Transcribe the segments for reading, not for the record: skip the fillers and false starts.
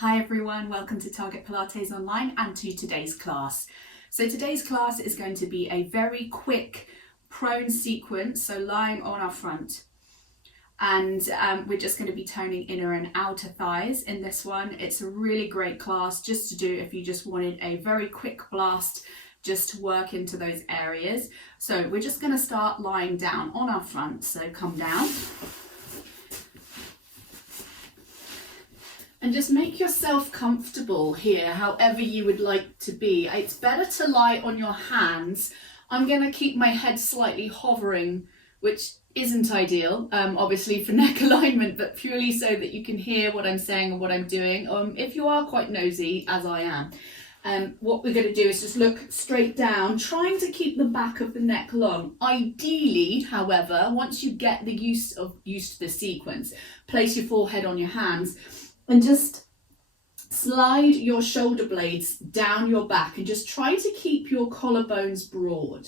Hi everyone, welcome to Target Pilates Online and to today's class. So today's class is going to be a very quick prone sequence, so lying on our front. And we're just going to be toning inner and outer thighs in this one. It's a really great class just to do if you just wanted a very quick blast just to work into those areas. So we're just going to start lying down on our front, so come down. And just make yourself comfortable here, however you would like to be. It's better to lie on your hands. I'm going to keep my head slightly hovering, which isn't ideal, obviously for neck alignment, but purely so that you can hear what I'm saying and what I'm doing. If you are quite nosy, as I am, what we're going to do is just look straight down, trying to keep the back of the neck long. Ideally, however, once you get the used to the sequence, place your forehead on your hands, and just slide your shoulder blades down your back and just try to keep your collarbones broad.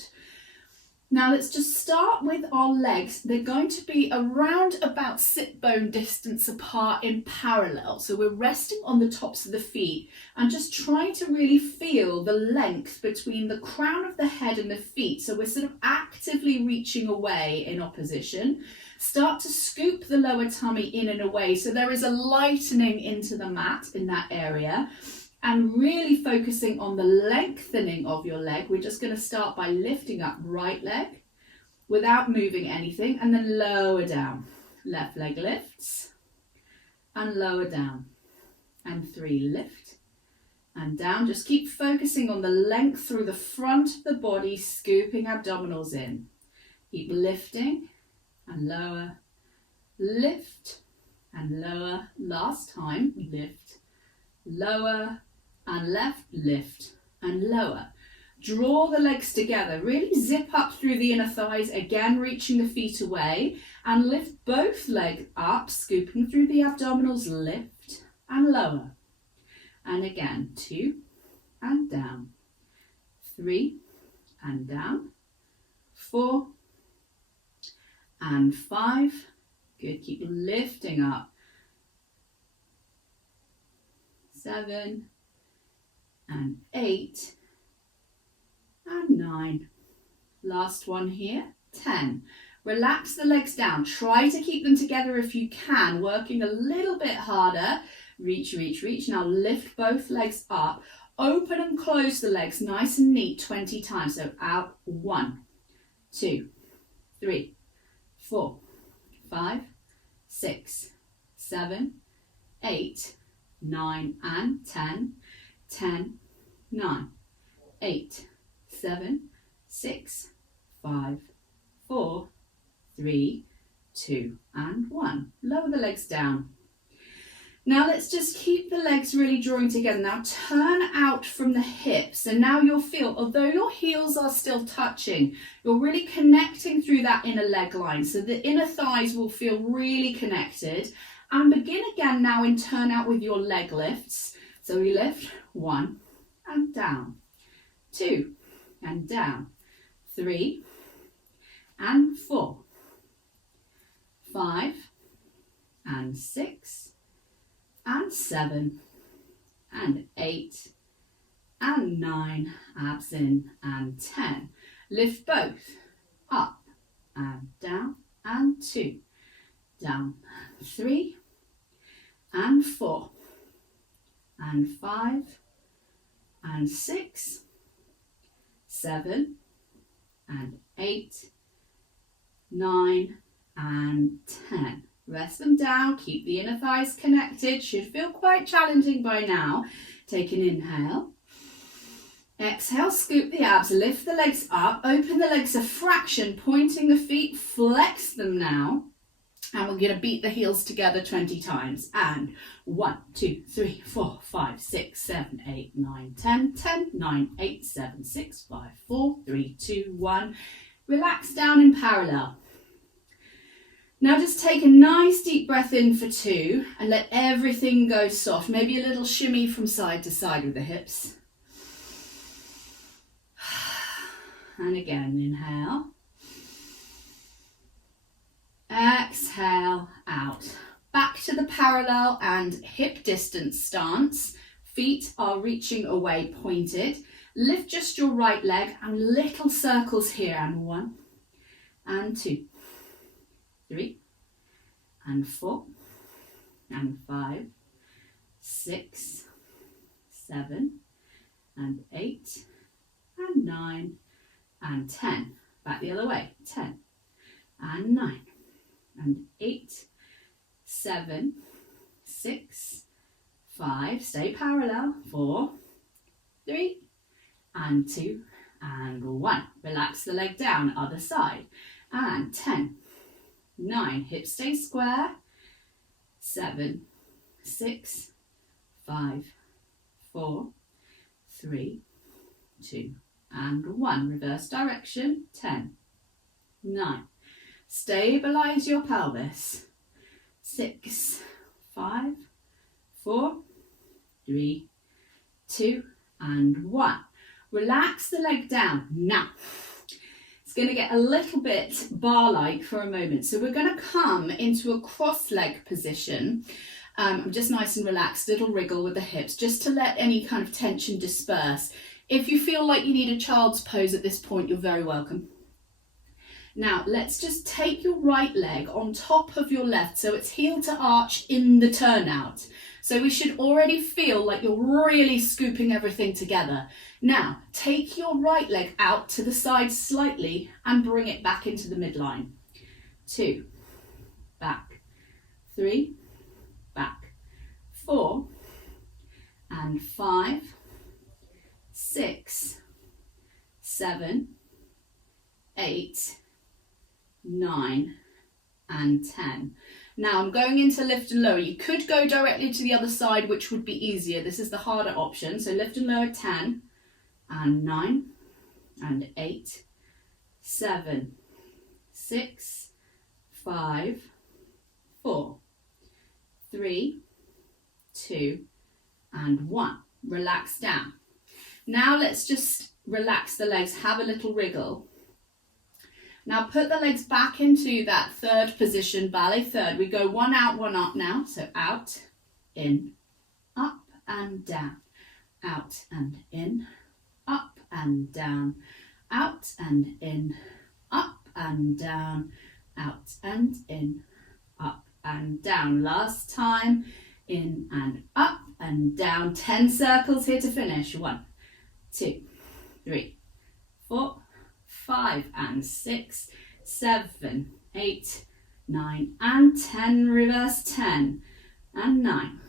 Now let's just start with our legs. They're going to be around about sit bone distance apart in parallel. So we're resting on the tops of the feet and just trying to really feel the length between the crown of the head and the feet. So we're sort of actively reaching away in opposition. Start to scoop the lower tummy in and away. So there is a lightening into the mat in that area. And really focusing on the lengthening of your leg. We're just going to start by lifting up right leg without moving anything, and then lower down. Left leg lifts and lower down. And 3, lift and down. Just keep focusing on the length through the front of the body, scooping abdominals in. Keep lifting and lower, lift and lower. Last time, lift, lower, and left, lift and lower. Draw the legs together, really zip up through the inner thighs, again reaching the feet away, and lift both legs up, scooping through the abdominals, lift and lower. And again, 2 and down, 3 and down, 4 and 5. Good, keep lifting up. 7 and 8 and 9. Last one here, 10. Relax the legs down. Try to keep them together if you can, working a little bit harder. Reach, reach, reach. Now lift both legs up. Open and close the legs nice and neat 20 times. So out, 1, 2, 3, 4, 5, 6, 7, 8, 9 and 10, 10, 9, 8, 7, 6, 5, 4, 3, 2 and 1. Lower the legs down. Now let's just keep the legs really drawing together. Now turn out from the hips, and now you'll feel, although your heels are still touching, you're really connecting through that inner leg line. So the inner thighs will feel really connected. And begin again now in turnout with your leg lifts. So we lift 1 and down, 2 and down, 3 and 4, 5 and 6 and 7 and 8 and 9, abs in, and 10. Lift both up and down, and 2, down, 3 and 4 and 5 and 6, 7 and 8, 9 and 10. Rest them down, keep the inner thighs connected. Should feel quite challenging by now. Take an inhale. Exhale, scoop the abs, lift the legs up, open the legs a fraction, pointing the feet, flex them now. And we're going to beat the heels together 20 times. And 1, 2, 3, 4, 5, 6, 7, 8, 9, 10, 10, 9, 8, 7, 6, 5, 4, 3, 2, 1. Relax down in parallel. Now just take a nice deep breath in for 2 and let everything go soft. Maybe a little shimmy from side to side with the hips. And again, inhale. Exhale out. Back to the parallel and hip distance stance. Feet are reaching away, pointed. Lift just your right leg and little circles here. And 1 and 2, 3 and 4 and 5, 6, 7 and 8 and 9 and 10. Back the other way. 10 and 9 and 8, 7, 6, 5. Stay parallel. 4, 3 and 2 and 1. Relax the leg down, other side. And 10, 9. Hips stay square. 7, 6, 5, 4, 3, 2 and 1. Reverse direction. 10, 9. Stabilize your pelvis. 6, 5, 4, 3, 2 and 1. Relax the leg down. Now, it's going to get a little bit bar-like for a moment. So we're going to come into a cross-leg position. Just nice and relaxed, little wriggle with the hips, just to let any kind of tension disperse. If you feel like you need a child's pose at this point, you're very welcome. Now, let's just take your right leg on top of your left, so it's heel to arch in the turnout. So we should already feel like you're really scooping everything together. Now, take your right leg out to the side slightly and bring it back into the midline. 2, back, 3, back, 4, and 5, 6, 7, 8, 9 and 10. Now I'm going into lift and lower. You could go directly to the other side, which would be easier. This is the harder option. So lift and lower. 10 and 9 and 8, 7, 6, 5, 4, 3, 2 and 1. Relax down. Now let's just relax the legs, have a little wriggle. Now put the legs back into that third position, ballet third. We go 1 out, 1 up now. So out, in, up and down, out and in, up and down, out and in, up and down, out and in, up and down. Last time, in and up and down. 10 circles here to finish. 1, 2, 3, 4, 5 and 6, 7, 8, 9 and 10. Reverse. 10 and 9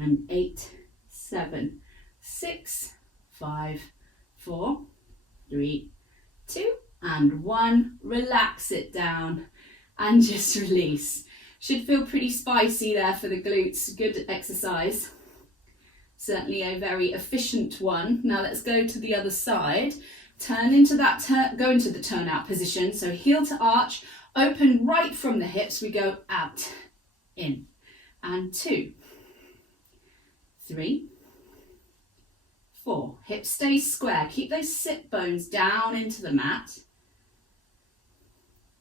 and 8, 7, 6, 5, 4, 3, 2 and 1. Relax it down and just release. Should feel pretty spicy there for the glutes. Good exercise. Certainly a very efficient one. Now let's go to the other side. Turn into that, go into the turnout position. So heel to arch, open right from the hips. We go out, in, and 2, 3, 4. Hips stay square. Keep those sit bones down into the mat.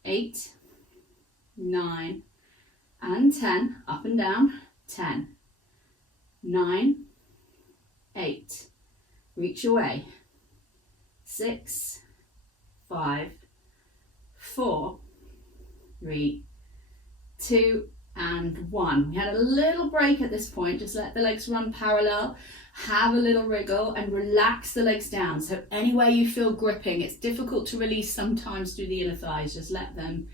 8, 9, and 10. Up and down. 10, 9, 8. Reach away. 6, 5, 4, 3, 2 and 1. We had a little break at this point. Just let the legs run parallel, have a little wriggle and relax the legs down. So anywhere you feel gripping, it's difficult to release sometimes through the inner thighs. Just let them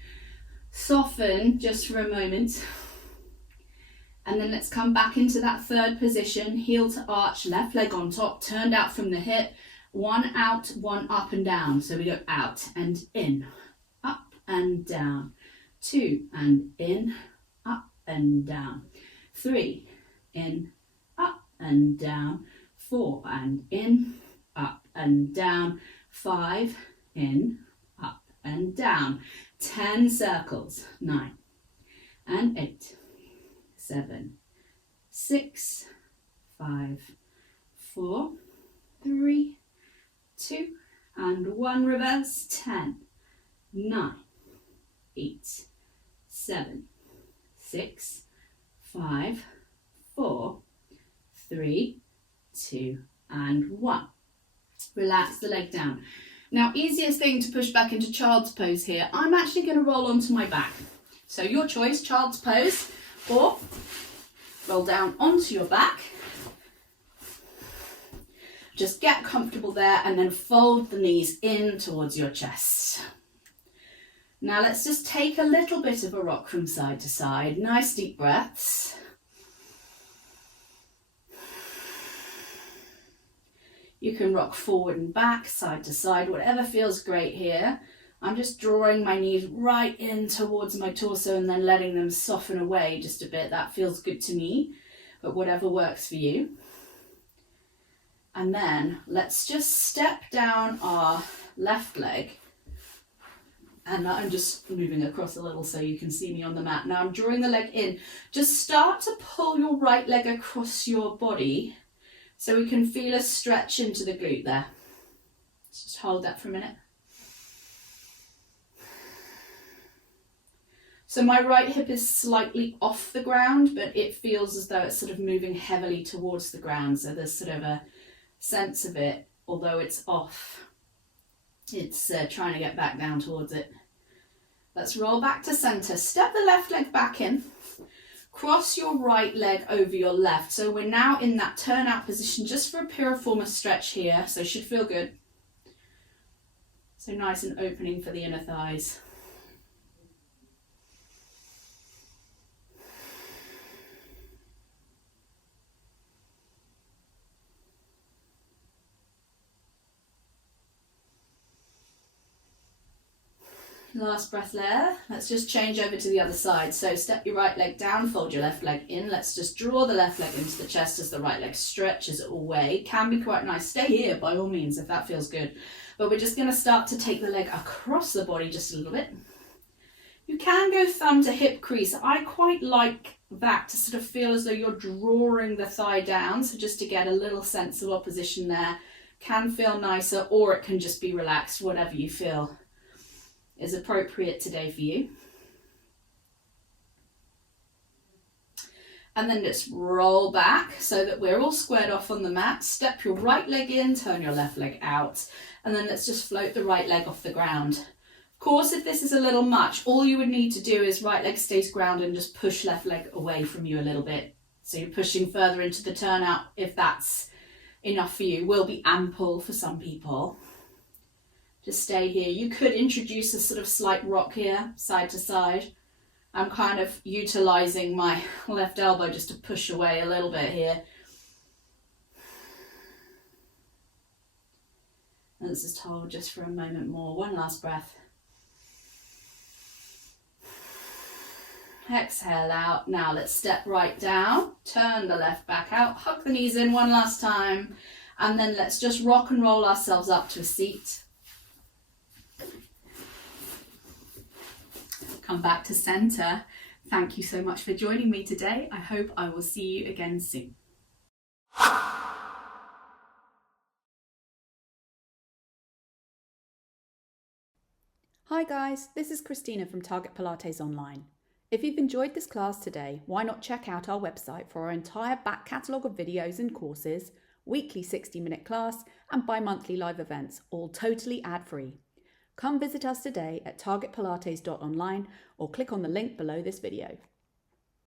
soften just for a moment. And then let's come back into that third position, heel to arch, left leg on top, turned out from the hip. 1 out, 1 up and down. So we go out and in, up and down. 2 and in, up and down. 3, in, up and down. 4 and in, up and down. 5, in, up and down. 10 circles. 9 and 8, 7, 6, 5, 4, 3, 2 and 1. Reverse. 10, 9, 8, 7, 6, 5, 4, 3, 2, and 1. Relax the leg down. Now, easiest thing to push back into child's pose here, I'm actually going to roll onto my back. So your choice, child's pose, or roll down onto your back. Just get comfortable there and then fold the knees in towards your chest. Now let's just take a little bit of a rock from side to side. Nice deep breaths. You can rock forward and back, side to side, whatever feels great here. I'm just drawing my knees right in towards my torso and then letting them soften away just a bit. That feels good to me, but whatever works for you. And then let's just step down our left leg. And I'm just moving across a little so you can see me on the mat. Now I'm drawing the leg in. Just start to pull your right leg across your body so we can feel a stretch into the glute there. Let's just hold that for a minute. So my right hip is slightly off the ground, but it feels as though it's sort of moving heavily towards the ground. So there's sort of a sense of it, although it's off, it's trying to get back down towards it. Let's roll back to center. Step the left leg back in. Cross your right leg over your left. So we're now in that turnout position just for a piriformis stretch here. So it should feel good. So nice and opening for the inner thighs. Last breath there. Let's just change over to the other side. So step your right leg down, fold your left leg in. Let's just draw the left leg into the chest as the right leg stretches away. Can be quite nice. Stay here by all means if that feels good. But we're just going to start to take the leg across the body just a little bit. You can go thumb to hip crease. I quite like that to sort of feel as though you're drawing the thigh down. So just to get a little sense of opposition there. Can feel nicer, or it can just be relaxed, whatever you feel is appropriate today for you. And then just roll back so that we're all squared off on the mat. Step your right leg in, turn your left leg out, and then let's just float the right leg off the ground. Of course, if this is a little much, all you would need to do is right leg stays grounded and just push left leg away from you a little bit. So you're pushing further into the turnout if that's enough for you. Will be ample for some people. Just stay here. You could introduce a sort of slight rock here, side to side. I'm kind of utilizing my left elbow just to push away a little bit here. And let's just hold just for a moment more. One last breath. Exhale out. Now let's step right down. Turn the left back out. Hug the knees in one last time. And then let's just rock and roll ourselves up to a seat. Come back to center. Thank you so much for joining me today. I hope I will see you again soon. Hi guys, this is Christina from Target Pilates Online. If you've enjoyed this class today, why not check out our website for our entire back catalogue of videos and courses, weekly 60-minute class and bi-monthly live events, all totally ad-free. Come visit us today at targetpilates.online or click on the link below this video.